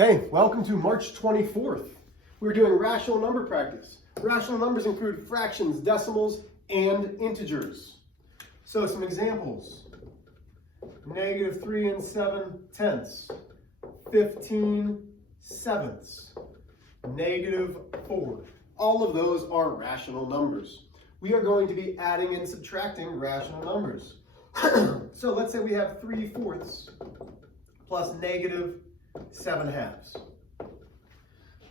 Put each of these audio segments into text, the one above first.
Okay, welcome to March 24th. We're doing rational number practice. Rational numbers include fractions, decimals, and integers. So some examples. -3 7/10, 15 sevenths, -4. All of those are rational numbers. We are going to be adding and subtracting rational numbers. So let's say we have 3/4 plus -7/2.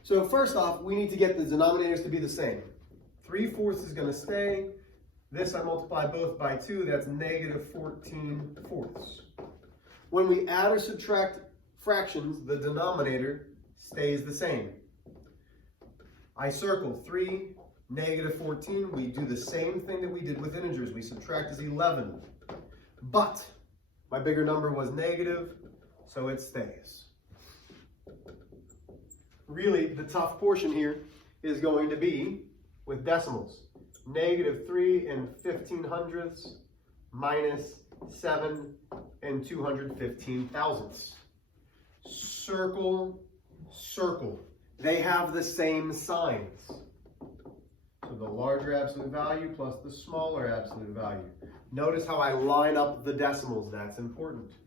So first off, we need to get the denominators to be the same. 3/4 is going to stay. This I multiply both by 2, that's -14/4. When we add or subtract fractions, the denominator stays the same. I circle 3, -14. We do the same thing that we did with integers. We subtract as 11. But my bigger number was negative, so it stays. Really, the tough portion here is going to be with decimals. -3 15/100 minus 7 215 thousandths. Circle, circle. They have the same signs. So the larger absolute value plus the smaller absolute value. Notice how I line up the decimals. That's important.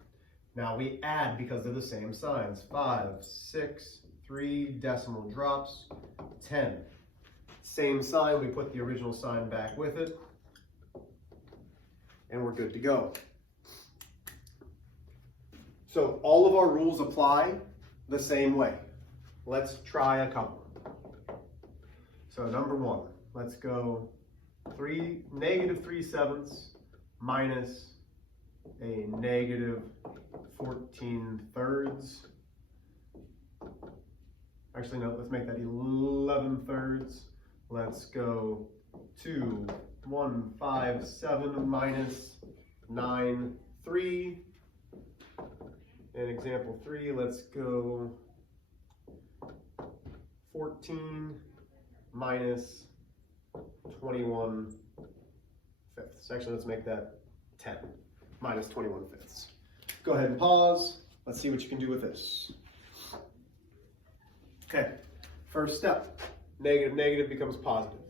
Now we add because they're the same signs. 5, 6, 3 decimal drops, 10. Same sign, we put the original sign back with it, and we're good to go. So all of our rules apply the same way. Let's try a couple. So number 1, let's go -3 sevenths minus a -14 thirds. Actually, no, let's make that 11 thirds. Let's go 2, 1, 5, 7 minus 9, 3. And example 3, let's go 14 minus 21 fifths. Actually, let's make that 10 minus 21 fifths. Go ahead and pause. Let's see what you can do with this. Okay, first step, negative becomes positive.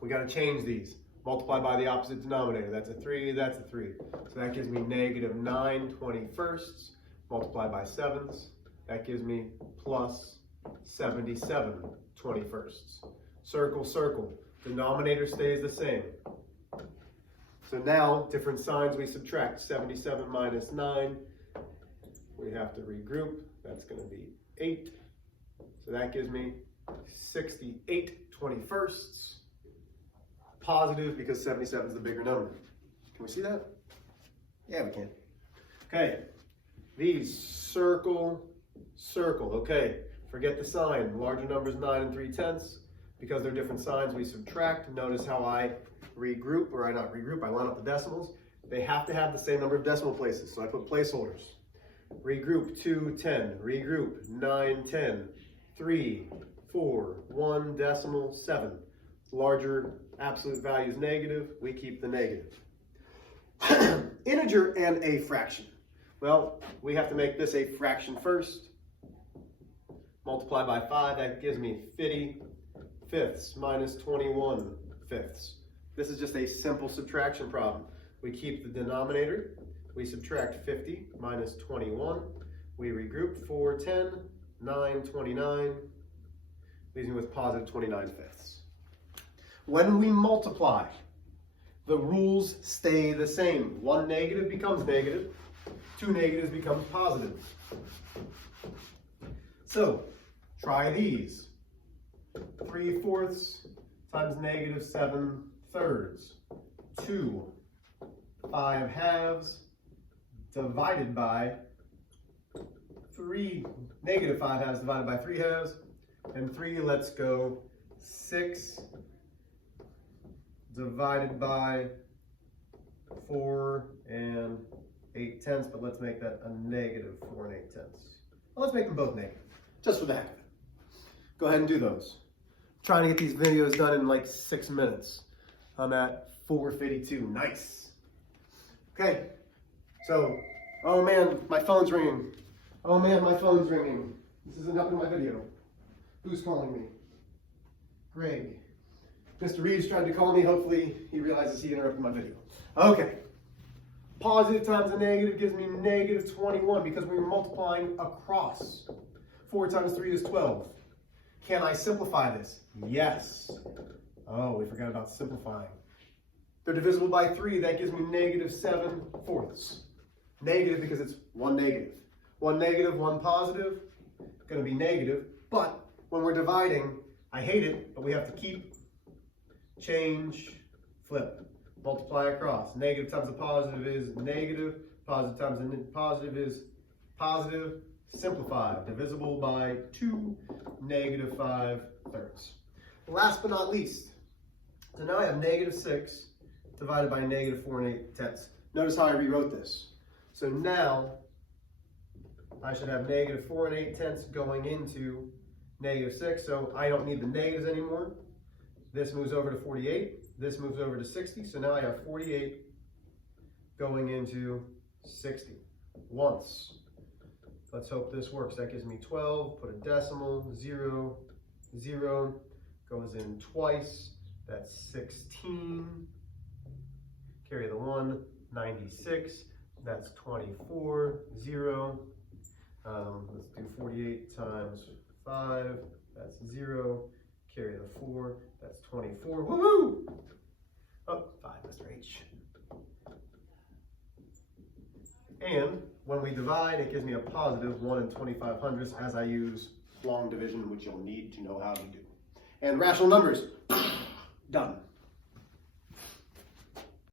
We got to change these. Multiply by the opposite denominator. That's a 3, that's a 3. So that gives me -9 21/1. Multiply by sevenths. That gives me plus 77 21/1. Circle, circle. Denominator stays the same. So now, different signs we subtract. 77 minus 9. We have to regroup. That's going to be 8. So that gives me 68 21/1. Positive because 77 is the bigger number. Can we see that? Yeah, we can. Okay. These circle, circle. Okay. Forget the sign. Larger numbers 9 3/10. Because they're different signs, we subtract. Notice how I regroup, or I not regroup, I line up the decimals. They have to have the same number of decimal places, so I put placeholders. Regroup 2, 10. Regroup 9, 10. 3, 4, 1 decimal 7. Larger absolute value is negative, we keep the negative. Integer and a fraction. Well, we have to make this a fraction first. Multiply by 5, that gives me 50 fifths minus 21 fifths. This is just a simple subtraction problem. We keep the denominator, we subtract 50 minus 21, we regroup 4, 10, 9, 29, leaves me with positive 29 fifths. When we multiply, the rules stay the same. 1 negative becomes negative, 2 negatives becomes positive. So, try these. 3/4 times -7 thirds. 2 5/2 divided by 3, -5/2 divided by 3/2, and 3, let's go 6 divided by 4 and 8/10, but let's make that a -4 and 8/10. Well, let's make them both negative, just for the heck of it. Go ahead and do those. I'm trying to get these videos done in like 6 minutes. I'm at 4:52, nice. Okay, so, oh man, my phone's ringing. Oh man, my phone's ringing. This isn't up in my video. Who's calling me? Greg. Mr. Reeves tried to call me. Hopefully he realizes he interrupted my video. Okay. Positive times a negative gives me negative 21 because we were multiplying across. 4 times 3 is 12. Can I simplify this? Yes. Oh, we forgot about simplifying. They're divisible by 3. That gives me negative 7/4. Negative because it's one negative. One negative, one positive. Going to be negative. But when we're dividing, I hate it, but we have to keep, change, flip. Multiply across. Negative times a positive is negative. Positive times a positive is positive. Simplify. Divisible by 2, negative 5/3. Last but not least, so now I have negative 6 divided by negative 4 8/10. Notice how I rewrote this. So now I should have negative 4 8/10 going into negative 6. So I don't need the negatives anymore. This moves over to 48. This moves over to 60. So now I have 48 going into 60 once. Let's hope this works. That gives me 12. Put a decimal. 0, 0. Goes in twice. That's 16. Carry the 1. 96. That's 24. 0. Let's do 48 times 5. That's 0. Carry the 4. That's 24. Woohoo! Oh, 5, Mr. H. And when we divide, it gives me a positive 1 25/100 as I use long division, which you'll need to know how to do. And rational numbers, done.